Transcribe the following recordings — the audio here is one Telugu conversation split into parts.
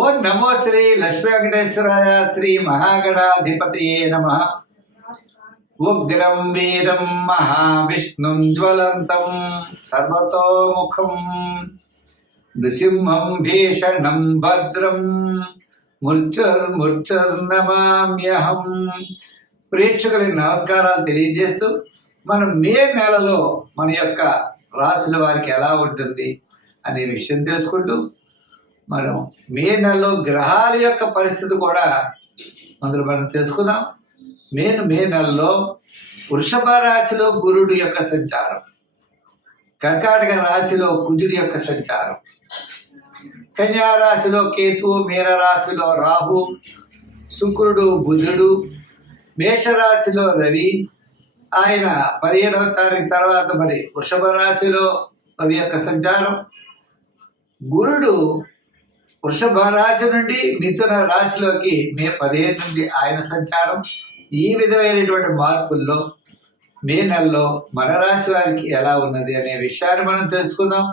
ఓం నమో శ్రీ లక్ష్మీ వెంకటేశ్వరాయ శ్రీ మహాగణాధిపతయే నమః. ఉగ్రం వీరం మహావిష్ణుం జ్వలంతం సర్వతోముఖం నృసింహం భీషణం భద్రం మృత్యుర్నమామ్యహం. ప్రేక్షకులకు నమస్కారాలు తెలియజేస్తూ మనం మే నెలలో మన యొక్క రాశుల వారికి ఎలా ఉంటుంది అనే విషయం తెలుసుకుంటూ మనం మే నెలలో గ్రహాల యొక్క పరిస్థితి కూడా అందులో మనం తెలుసుకుందాం. మే నెలలో వృషభ రాశిలో గురుడు యొక్క సంచారం, కర్కాటక రాశిలో కుజుడి యొక్క సంచారం, కన్యా రాశిలో కేతువు, మీన రాశిలో రాహు, శుక్రుడు, బుధుడు, మేషరాశిలో రవి. ఆయన 15వ తారీఖు తర్వాత మరి వృషభ రాశిలో రవి యొక్క సంచారం. గురుడు వృషభ రాశి నుండి మిథున రాశిలోకి మే 15 నుండి ఆయన సంచారం. ఈ విధమైనటువంటి మార్పుల్లో మే నెలలో మన రాశి వారికి ఎలా ఉన్నది అనే విషయాన్ని మనం తెలుసుకుందాం.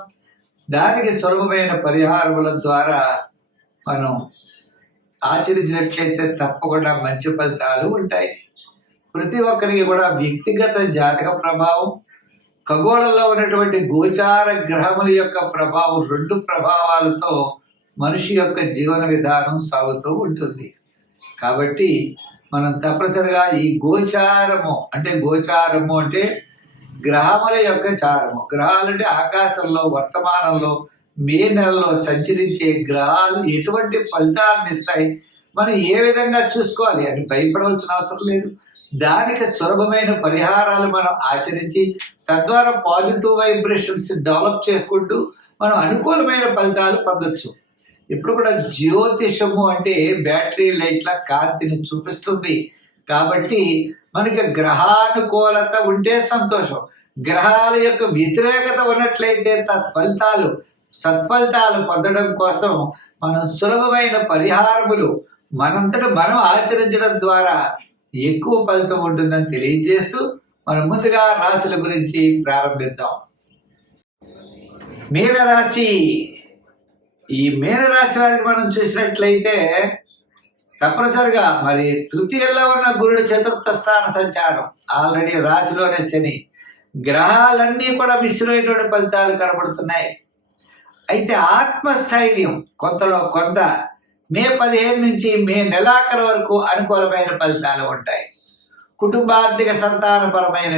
దానికి సులభమైన పరిహారముల ద్వారా మనం ఆచరించినట్లయితే తప్పకుండా మంచి ఫలితాలు ఉంటాయి. ప్రతి ఒక్కరికి కూడా వ్యక్తిగత జాతక ప్రభావం, ఖగోళంలో ఉన్నటువంటి గోచార గ్రహముల యొక్క ప్రభావం, 2 ప్రభావాలతో మనిషి యొక్క జీవన విధానం సాగుతూ ఉంటుంది. కాబట్టి మనం తప్పనిసరిగా ఈ గోచారము అంటే గ్రహముల యొక్క చారము. గ్రహాలంటే ఆకాశంలో వర్తమానంలో మే నెలలో సంచరించే గ్రహాలు ఎటువంటి ఫలితాలను ఇస్తాయి, మనం ఏ విధంగా చూసుకోవాలి అని భయపడవలసిన అవసరం లేదు. దానికి సులభమైన పరిహారాలు మనం ఆచరించి తద్వారా పాజిటివ్ వైబ్రేషన్స్ డెవలప్ చేసుకుంటూ మనం అనుకూలమైన ఫలితాలు పొందొచ్చు. ఇప్పుడు కూడా జ్యోతిషము అంటే బ్యాటరీ లైట్ల కాంతిని చూపిస్తుంది. కాబట్టి మనకి గ్రహానుకూలత ఉంటే సంతోషం, గ్రహాల యొక్క వ్యతిరేకత ఉన్నట్లయితే సత్ఫలితాలు పొందడం కోసం మనం సులభమైన పరిహారములు మనంతట మనం ఆచరించడం ద్వారా ఎక్కువ ఫలితం ఉంటుందని తెలియజేస్తూ మనం ముందుగా రాశుల గురించి ప్రారంభిద్దాం. మీనరాశి. ఈ మీనరాశి వారికి మనం చూసినట్లయితే తప్పనిసరిగా మరి తృతీయంలో ఉన్న గురుడు చతుర్థ స్థాన సంచారం, ఆల్రెడీ రాశిలోనే శని, గ్రహాలన్నీ కూడా మిశ్రమైనటువంటి ఫలితాలు కనబడుతున్నాయి. అయితే ఆత్మస్థైర్యం కొంతలో కొంత మే 15 నుంచి మే నెలాఖరు వరకు అనుకూలమైన ఫలితాలు ఉంటాయి. కుటుంబార్థిక సంతానపరమైన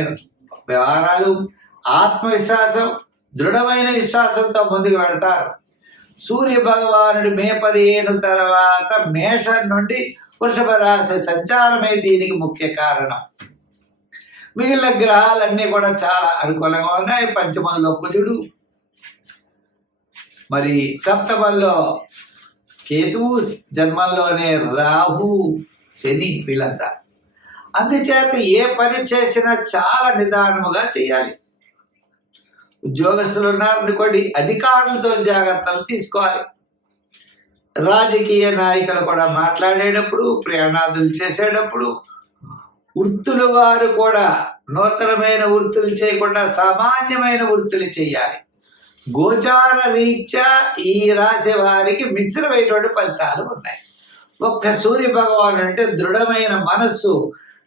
వ్యవహారాలు, ఆత్మవిశ్వాసం, దృఢమైన విశ్వాసంతో ముందుకు వెళతారు. సూర్య భగవానుడు మే 15 తర్వాత మేషం నుండి వృషభ రాశి సంచారమే దీనికి ముఖ్య కారణం. మిగిలిన గ్రహాలన్నీ కూడా చాలా అనుకూలంగా ఉన్నాయి. పంచమంలో కుజుడు, మరి సప్తమంలో కేతువు, జన్మంలోనే రాహు, శని, వీళ్ళంతా. అందుచేత ఏ పని చేసినా చాలా నిదానముగా చేయాలి. ఉద్యోగస్తులు ఉన్నారనుకోండి, అధికారులతో జాగ్రత్తలు తీసుకోవాలి. రాజకీయ నాయకులు కూడా మాట్లాడేటప్పుడు, ప్రయాణాలు చేసేటప్పుడు, వృత్తుల వారు కూడా నూతనమైన వృత్తులు చేయకుండా సామాన్యమైన వృత్తులు చేయాలి. గోచార రీత్యా ఈ రాశి వారికి మిశ్రమైనటువంటి ఫలితాలు ఉన్నాయి. ఒక్క సూర్య భగవాన్ అంటే దృఢమైన మనస్సు,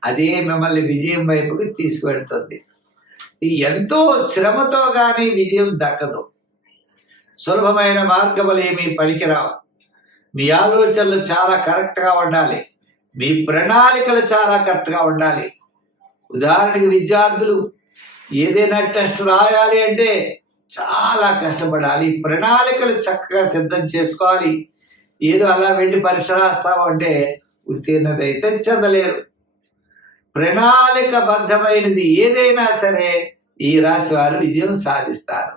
అదే మిమ్మల్ని విజయం వైపుకి తీసుకువెడుతుంది. ఎంతో శ్రమతో కానీ విజయం దక్కదు. సులభమైన మార్గములు ఏమీ పనికిరావు. మీ ఆలోచనలు చాలా కరెక్ట్గా ఉండాలి, మీ ప్రణాళికలు చాలా కరెక్ట్గా ఉండాలి. ఉదాహరణకి విద్యార్థులు ఏదైనా టెస్ట్ రాయాలి అంటే చాలా కష్టపడాలి, ప్రణాళికలు చక్కగా సిద్ధం చేసుకోవాలి. ఏదో అలా వెళ్ళి పరీక్ష రాస్తామంటే ఉత్తీర్ణత అయితే చెందలేరు. ప్రణాళికబద్ధమైనది ఏదైనా సరే ఈ రాశి వారు విజయం సాధిస్తారు.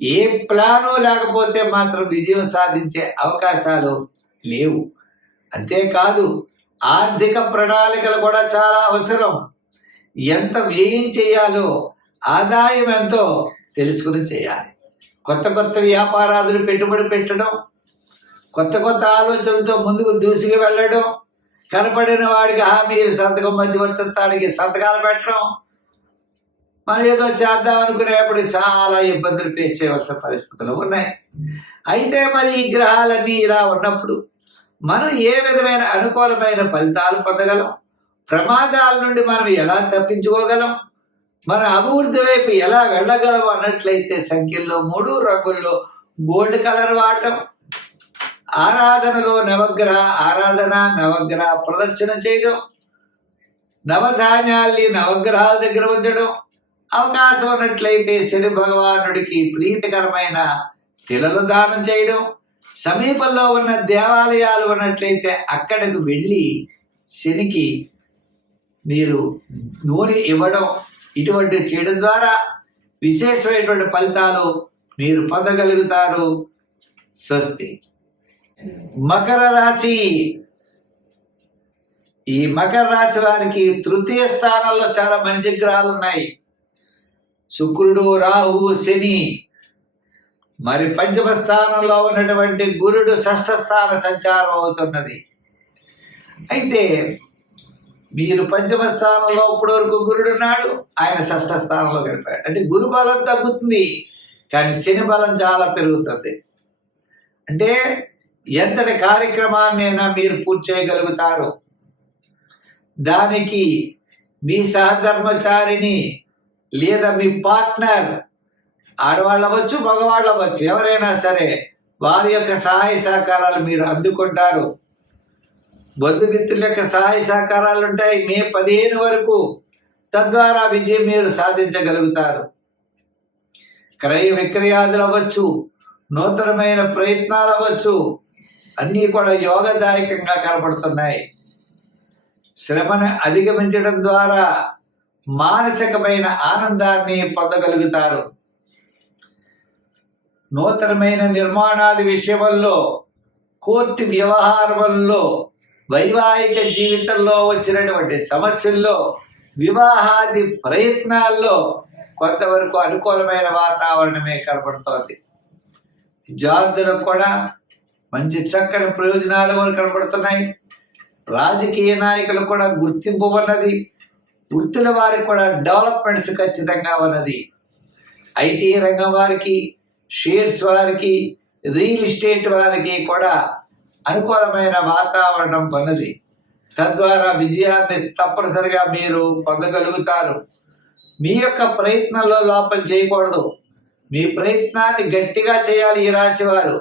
ఏ ప్లాను లేకపోతే మాత్రం విజయం సాధించే అవకాశాలు లేవు. అంతేకాదు ఆర్థిక ప్రణాళికలు కూడా చాలా అవసరం. ఎంత వ్యయం చేయాలో, ఆదాయం ఎంతో తెలుసుకుని చేయాలి. కొత్త వ్యాపారాలు పెట్టుబడి పెట్టడం, కొత్త ఆలోచనలతో ముందుకు దూసుకు వెళ్ళడం, కనపడిన వాడికి హామీలు సంతకం మధ్యవర్తిత్వానికి సంతకాలు పెట్టడం, మనం ఏదో చేద్దాం అనుకునేప్పుడు చాలా ఇబ్బందులు ఫేస్ చేయవలసిన పరిస్థితులు ఉన్నాయి. అయితే మరి ఈ గ్రహాలన్నీ ఇలా ఉన్నప్పుడు మనం ఏ విధమైన అనుకూలమైన ఫలితాలు పొందగలం? ప్రమాదాల నుండి మనం ఎలా తప్పించుకోగలం? మన అభివృద్ధి వైపు ఎలా వెళ్ళగలం అన్నట్లయితే సంఖ్యల్లో 3 రంగుల్లో గోల్డ్ కలర్ వాడటం, ఆరాధనలో నవగ్రహ ప్రదర్శన చేయడం, నవధాన్యాల్ని నవగ్రహాల దగ్గర ఉంచడం, అవకాశం ఉన్నట్లయితే శని భగవానుడికి ప్రీతికరమైన తిలలు దానం చేయడం, సమీపంలో ఉన్న దేవాలయాలు ఉన్నట్లయితే అక్కడికి వెళ్ళి శనికి మీరు నూనె ఇవ్వడం, ఇటువంటి చేయడం ద్వారా విశేషమైనటువంటి ఫలితాలు మీరు పొందగలుగుతారు. స్వస్తి. మకర రాశి. ఈ మకర రాశి వారికి తృతీయ స్థానంలో చాలా మంచి గ్రహాలు ఉన్నాయి. శుక్రుడు, రాహువు, శని. మరి పంచమ స్థానంలో ఉన్నటువంటి గురుడు షష్ఠ స్థాన సంచారం అవుతున్నది. అయితే మీరు పంచమ స్థానంలో ఇప్పటి వరకు గురుడు ఉన్నాడు, ఆయన షష్ఠ స్థానంలో గడిపాడు. అంటే గురు బలం తగ్గుతుంది, కానీ శని బలం చాలా పెరుగుతుంది. అంటే ఎంతటి కార్యక్రమాన్నైనా మీరు పూర్తి చేయగలుగుతారు. దానికి మీ సహధర్మచారిని లేదా మీ పార్ట్నర్, ఆడవాళ్ళు అవ్వచ్చు, మగవాళ్ళు అవ్వచ్చు, ఎవరైనా సరే వారి యొక్క సహాయ సహకారాలు మీరు అందుకుంటారు. బంధుమిత్రుల యొక్క సహాయ సహకారాలు ఉంటాయి మే 15 వరకు. తద్వారా విజయం మీరు సాధించగలుగుతారు. క్రయ విక్రయాదులు అవ్వచ్చు, నూతనమైన ప్రయత్నాలు అవ్వచ్చు, అన్నీ కూడా యోగదాయకంగా కనపడుతున్నాయి. శ్రమను అధిగమించడం ద్వారా మానసికమైన ఆనందాన్ని పొందగలుగుతారు. నూతనమైన నిర్మాణాది విషయంలో, కోర్టు వ్యవహారంలో, వైవాహిక జీవితంలో వచ్చినటువంటి సమస్యల్లో, వివాహాది ప్రయత్నాల్లో కొంతవరకు అనుకూలమైన వాతావరణమే కనపడుతోంది. విద్యార్థులకు కూడా మంచి చక్కని ప్రయోజనాలు కనపడుతున్నాయి. రాజకీయ నాయకులకు కూడా గుర్తింపు ఉన్నది. వృత్తుల వారికి కూడా డెవలప్మెంట్స్ ఖచ్చితంగా ఉన్నది. ఐటీ రంగం వారికి, షేర్స్ వారికి, రియల్ ఎస్టేట్ వారికి కూడా అనుకూలమైన వాతావరణం ఉన్నది. తద్వారా విజయాన్ని తప్పనిసరిగా మీరు పొందగలుగుతారు. మీ యొక్క ప్రయత్నంలో లోపం చేయకూడదు. మీ ప్రయత్నాన్ని గట్టిగా చేయాలి. ఈ రాశి వారు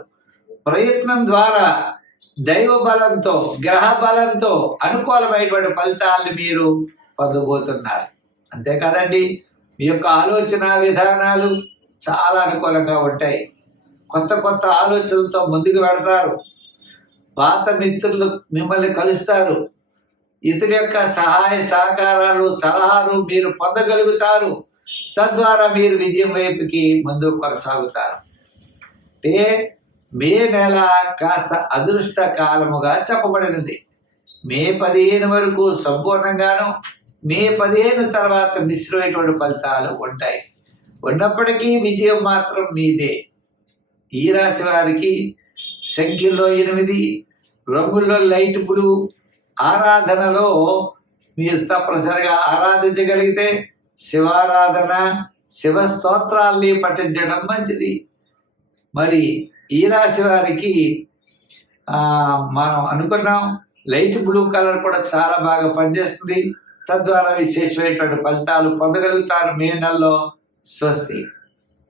ప్రయత్నం ద్వారా దైవ బలంతో, గ్రహ బలంతో అనుకూలమైనటువంటి ఫలితాలను మీరు పొందబోతున్నారు. అంతేకాదండి, మీ యొక్క ఆలోచన విధానాలు చాలా అనుకూలంగా ఉంటాయి. కొత్త కొత్త ఆలోచనలతో ముందుకు వెళతారు. పాత మిత్రులు మిమ్మల్ని కలుస్తారు. ఇతని యొక్క సహాయ సహకారాలు, సలహాలు మీరు పొందగలుగుతారు. తద్వారా మీరు విజయం వైపుకి ముందుకు కొనసాగుతారు. అంటే మే నెల కాస్త అదృష్ట కాలముగా చెప్పబడినది. మే 15 వరకు సంపూర్ణంగాను, మే 15 తర్వాత మిశ్రమైనటువంటి ఫలితాలు ఉంటాయి. ఉన్నప్పటికీ విజయం మాత్రం మీదే. ఈ రాశి వారికి సంఖ్యల్లో 8, రంగుల్లో లైట్ బ్లూ, ఆరాధనలో మీరు తప్పనిసరిగా ఆరాధించగలిగితే శివారాధన, శివ స్తోత్రాల్ని పఠించడం మంచిది. మరి ఈ రాశి వారికి మనం అనుకున్నాం లైట్ బ్లూ కలర్ కూడా చాలా బాగా పనిచేస్తుంది. తద్వారా విశేషమైనటువంటి ఫలితాలు పొందగలుగుతారు మే నెలలో. స్వస్తి.